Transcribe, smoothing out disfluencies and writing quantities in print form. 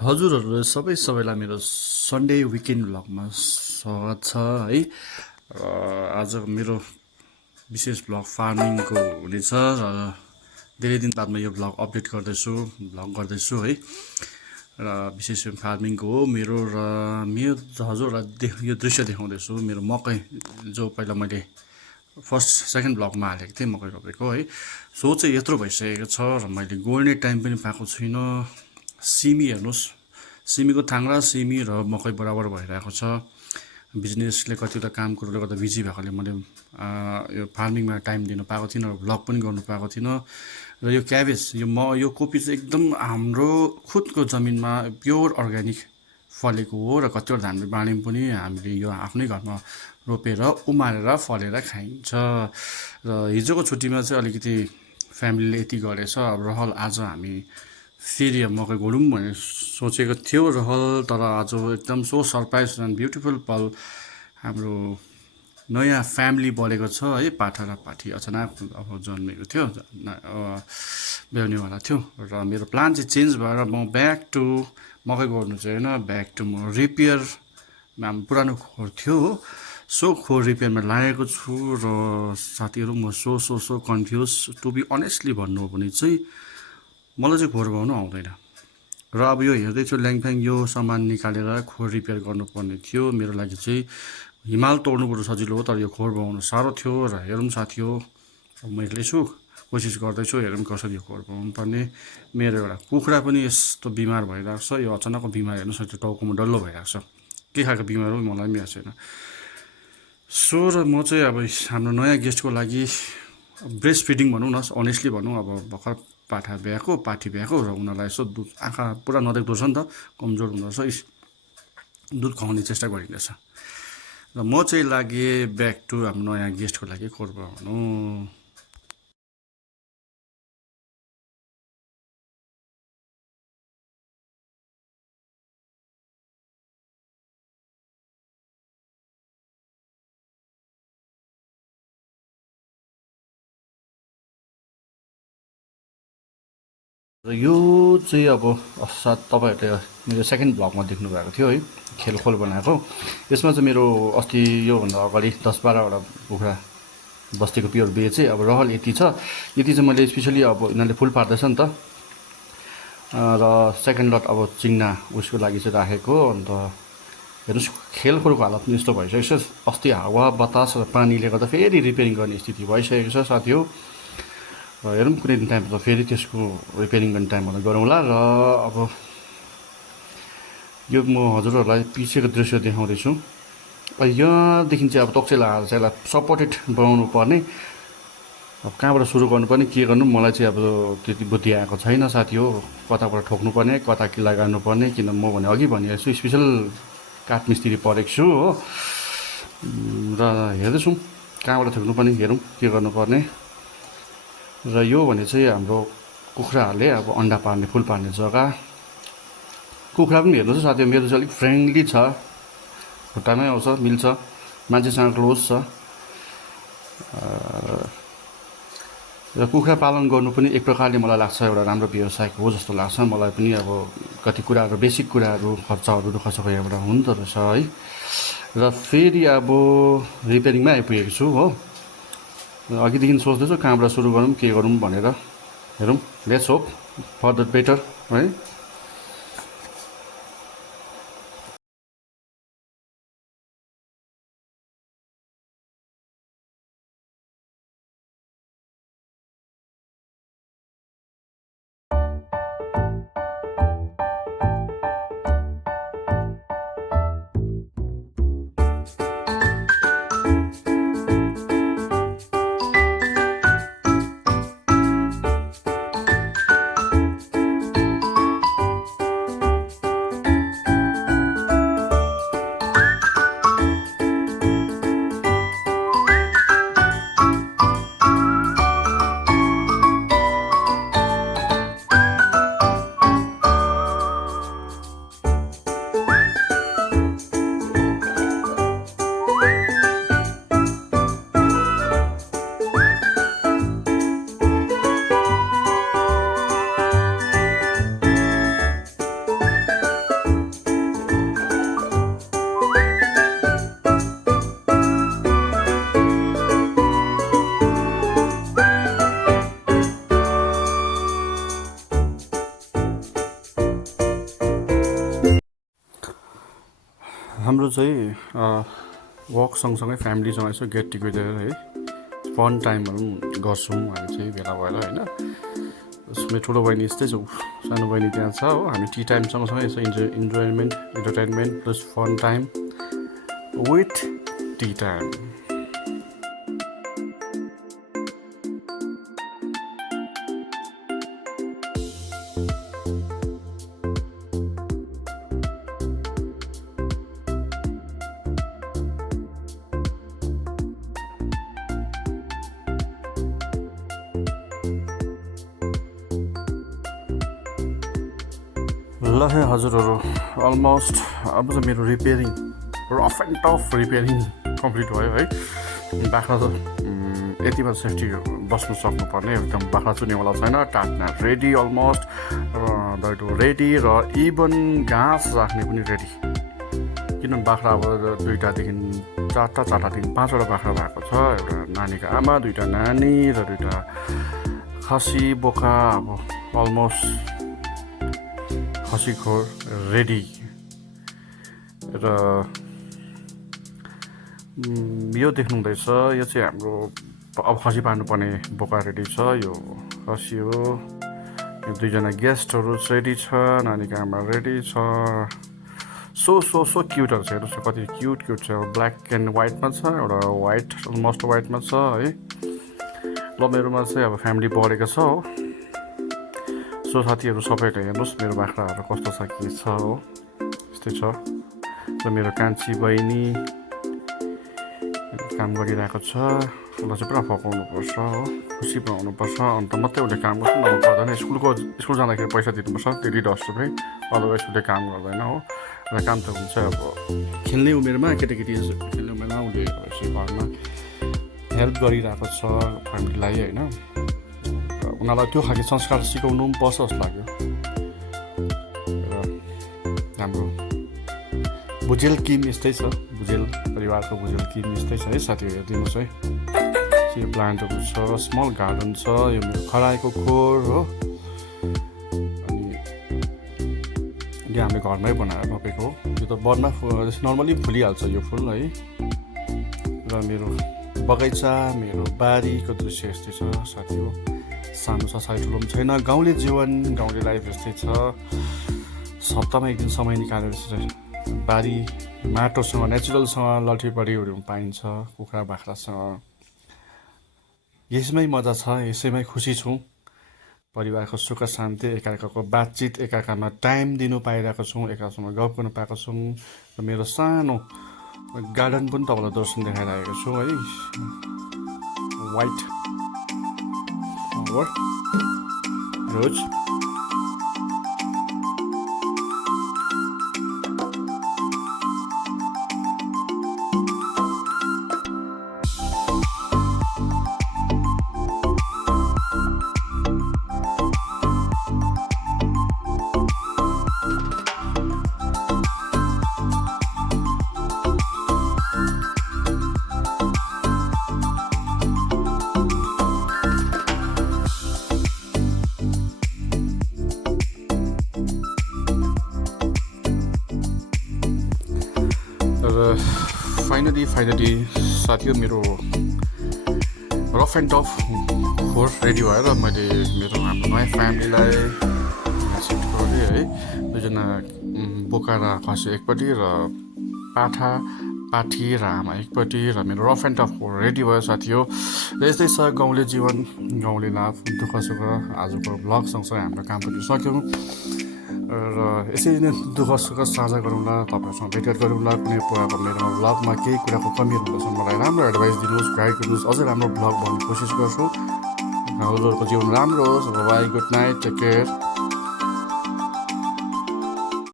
हजुरहरू सबैलाई मेरो Sunday weekend भ्लगमा स्वागत छ है। आज मेरो विशेष भ्लग फार्मिङको हुनेछ र धेरै दिन बादमा यो भ्लग अपडेट गर्दैछु, भ्लग गर्दैछु है। र विशेष यो फार्मिङको हो मेरो र मेरो हजुरहरूलाई यो दृश्य देखाउँदैछु मेरो मकै जो पहिला मैले फर्स्ट सेकेन्ड भ्लगमा हालेको थिएँ मकै रोपेको है। सो चाहिँ यत्रो भइसकेको छ र मैले गोड्ने टाइम पनि पाएको छुइनँ। सिमी हेर्नुहोस्, सिमीको थाङ र सिमी र मकै बराबर भइरहेको छ। बिजनेसले कतिवटा काम कुरोले गर्दा बिजी भएकोले मैले यो फार्मिङमा टाइम दिनु पाएको थिइनँ र भ्लग पनि गर्नु पाएको थिइनँ। र यो क्याबेज यो कोपी चाहिँ एकदम हाम्रो खुदको जमिनमा प्योर अर्ग्यानिक फलेको हो र कतिवटा हामीले बाँड्यौँ पनि। हामीले यो आफ्नै घरमा रोपेर उमारेर फलेर खाइन्छ। र हिजोको छुट्टीमा चाहिँ अलिकति फ्यामिलीले यति गरेछ। अब रहल आज हामी फेरि मकै गोडौँ भनेर सोचेको थियो रहल, तर आज एकदम सो सरप्राइज एन्ड ब्युटिफुल पल हाम्रो नयाँ फ्यामिली बढेको छ है। पाठा र पाठी अचानक अब जन्मेको थियो, ब्याउनेवाला थियो र मेरो प्लान चाहिँ चेन्ज भएर म ब्याक टु मकै गोड्नु चाहिँ होइन, ब्याक टु म रिपेयरमा पुरानो खोर थियो हो, सो खोर रिपेयरमा लागेको छु। र साथीहरू म so confuse to be honestly भन्नु हो भने चाहिँ मलाई चाहिँ खोर बाउनु आउँदैन। र अब यो हेर्दैछु ल्याङफ्याङ यो सामान निकालेर खोर रिपेयर गर्नुपर्ने थियो। मेरो लागि चाहिँ हिमाल तोड्नु बरु सजिलो हो, तर यो खोर बाउनु साह्रो थियो। र हेरौँ साथी हो, मैले छु कोसिस गर्दैछु, हेरौँ कसरी यो खोर बाउनु पर्ने। मेरो एउटा कुखुरा पनि यस्तो बिमार भइरहेको छ, यो अचानक बिमार हेर्नुहोस् न, त्यो टाउकोमा डल्लो भइरहेको छ। के खालको बिमार हो मलाई पनि याद छैन। सो र म चाहिँ अब हाम्रो नयाँ गेस्टको लागि ब्रेस्ट फिडिङ भनौँ न, अनेस्टली भनौँ, अब भर्खर पाठी ब्याएको र उनीहरूलाई यसो दुध आँखा पुरा नदेख्दो रहेछ नि त, कमजोर हुँदो रहेछ, दुध खुवाउने चेष्टा गरिँदैछ। र म चाहिँ लागेँ ब्याक टु हाम्रो नयाँ गेस्टको लागि खोर बनाउनु। र यो चाहिँ अब साथ तपाईँहरूले मेरो सेकेन्ड भ्लगमा देख्नुभएको थियो है, खेलखोल बनाएको। यसमा चाहिँ मेरो अस्ति योभन्दा अगाडि 10-12वटा कुखुरा बस्तीको प्योर बेचेँ। अब रहल यति छ, यति चाहिँ मैले स्पेसली अब यिनीहरूले फुल पार्दैछ नि त, र सेकेन्ड लट अब चिङ्ना उसको लागि चाहिँ राखेको। अन्त हेर्नुहोस् खेलखोलको हालत पनि यस्तो भइसकेको छ, अस्ति हावा बतास र पानीले गर्दा फेरि रिपेयरिङ गर्ने स्थिति भइसकेको छ साथी हो। र हेरौँ कुनै दिन टाइम त फेरि त्यसको रिपेयरिङ गर्ने टाइमहरू गरौँला। र अब यो म हजुरहरूलाई पछिको दृश्य देखाउँदैछु। यहाँदेखि चाहिँ अब तक्सेला हालेर चाहिँ यसलाई सपोर्टेड बनाउनु पर्ने। अब कहाँबाट सुरु गर्नुपर्ने के गर्नु मलाई चाहिँ अब त्यति बुद्धि आएको छैन साथी हो। कताबाट ठोक्नुपर्ने, कता किल्ला गर्नुपर्ने, किन म भने अघि भनिरहेको छु स्पेसल काठमिस्त्री परेको छु हो। र हेर्दैछौँ कहाँबाट ठोक्नुपर्ने, हेरौँ के गर्नुपर्ने। र यो भने चाहिँ हाम्रो कुखुराहरूले अब अन्डा पार्ने, फुल पार्ने जग्गा। कुखुरा पनि हेर्नुहोस् साथी, मेरो चाहिँ अलिक फ्रेन्डली छ, खुट्टामै आउँछ, मिल्छ, मान्छेसँग क्लोज छ। र कुखुरा पालन गर्नु पनि एक प्रकारले मलाई लाग्छ एउटा राम्रो व्यवसाय हो जस्तो लाग्छ मलाई पनि। अब कति कुराहरू, बेसिक कुराहरू, खर्चहरू दुःखसुख यहाँबाट हुँदो रहेछ है। र फेरि अब रिपेयरिङमै आइपुगेको छु हो। अघिदेखि सोच्दैछु कहाँबाट सुरु गरौँ, के गरौँ भनेर। हेरौँ, let's hope for the better है। हाम्रो चाहिँ वर्क सँगसँगै फ्यामिलीसँग यसो गेट टुगेदर है फन टाइमहरू पनि गर्छौँ हामी चाहिँ भेला भएर होइन। उसमा ठुलो बहिनी यस्तै छ, सानो बहिनी त्यहाँ छ हो। हामी टी टाइम सँगसँगै यसो enjoyment entertainment plus fun time with tea time. ल है हजुरहरू, अलमोस्ट अब चाहिँ मेरो repairing rough and tough repairing complete भयो है। बाख्रा त यतिमा सेफ्टी बस्नु सक्नुपर्ने, एकदम बाख्रा चुन्नेवाला छैन, टाट्ना रेडी अलमोस्ट, दैटो रेडी र इभन घाँस राख्ने पनि रेडी। किनभने बाख्रा अब 2टादेखि 4टादेखि 5वटा बाख्रा भएको छ। एउटा नानीको आमा, 2टा नानी र 2टा खसी बोका, अब अलमोस्ट खसी खोर रेडी। र यो देख्नुहुँदैछ, यो चाहिँ हाम्रो अब खसी पार्नुपर्ने बोका रेडी छ। यो खसी हो। यो 2जना गेस्टहरू रेडी छ, नानीको आमा रेडी छ। सो क्युटहरू छ, हेर्नुहोस् कति क्युट छ। ब्ल्याक एन्ड वाइटमा छ, एउटा वाइट अलमोस्ट वाइटमा छ है। ल मेरोमा चाहिँ अब फ्यामिली बढेको छ हो। सो साथीहरू सबैले हेर्नुहोस् मेरो बाख्राहरू कस्तो छ के छ हो, यस्तै छ। र मेरो कान्छी बहिनी काम गरिरहेको छ, उसलाई चाहिँ पुरा फकाउनुपर्छ हो, खुसी बनाउनुपर्छ, अन्त मात्रै उसले काम गर्छ। नभए गर्दैन। स्कुल जाँदाखेरि पैसा दिनुपर्छ, डेली 10 रुपियाँ, अदरवाइज उसले काम गर्दैन हो। र काम त हुन्छ अब खेल्ने उमेरमा, केटाकेटी खेल्ने उमेरमा उसले यसो घरमा हेल्प गरिरहेको छ फ्यामिलीलाई होइन। उनीहरूलाई त्यो खालको संस्कार सिकाउनु पनि पर्छ जस्तो लाग्यो। र हाम्रो भुजेल किम यस्तै छ, भुजेल परिवारको भुजेल किम यस्तै छ है साथीहरू, हेरिदिनुहोस् है। यो प्लान्टहरू छ, स्मल गार्डन छ, यो मेरो खरायोको खोर हो। अनि यो हामीले घरमै बनाएर रोपेको हो। यो त बर्मा नर्मली फुलिहाल्छ यो फुल है। र मेरो बगैँचा, मेरो बारीको दृश्य यस्तै छ साथी हो। सानो छ, साह्रै ठुलो पनि छैन। गाउँले जीवन, गाउँले लाइफ यस्तै छ। हप्तामा एक दिन समय निकालेर बारी माटोसँग, नेचुरलसँग लट्ठीपट्टिहरू पाइन्छ, कुखुरा बाख्रासँग। यसमै मजा छ, यसैमै खुसी छु। परिवारको सुख शान्ति, एकाअर्काको बातचित, एकाअर्कामा टाइम दिनु पाइरहेको छौँ, एकासँग गफ गर्नु पाएको छौँ। र मेरो सानो गार्डन पनि तपाईँलाई दर्शन देखाइरहेको छु है। वाइट रोज फाइनली साथीहरू मेरो रफ एन्ड टफ खोर रेडी भएर मैले मेरो हाम्रो नयाँ फ्यामिलीलाई सिफ्ट गरेँ है। 2जना बोका र खसी एकपट्टि र पाठी र आमा एकपट्टि, र मेरो रफ एन्ड टफ खोर रेडी भयो साथी हो। र यस्तै छ गाउँले जीवन, गाउँले लाभ, दुःख सुख। आजको भ्लग सँगसँगै हाम्रो काम पनि सक्यौँ। र यसरी नै दुःख सुख साझा गरौँला, तपाईँहरूसँग भेटघाट गरौँला। कुनै प्रकारको मेरो भ्लगमा केही कुराको कमीहरू हुँदैछ मलाई राम्रो एडभाइस दिनुहोस्, गाइड गर्नुहोस्, अझै राम्रो भ्लग बनाउने कोसिस गर्छु। हजुरहरूको जीवन राम्रो होस्। Bye, good night, take care.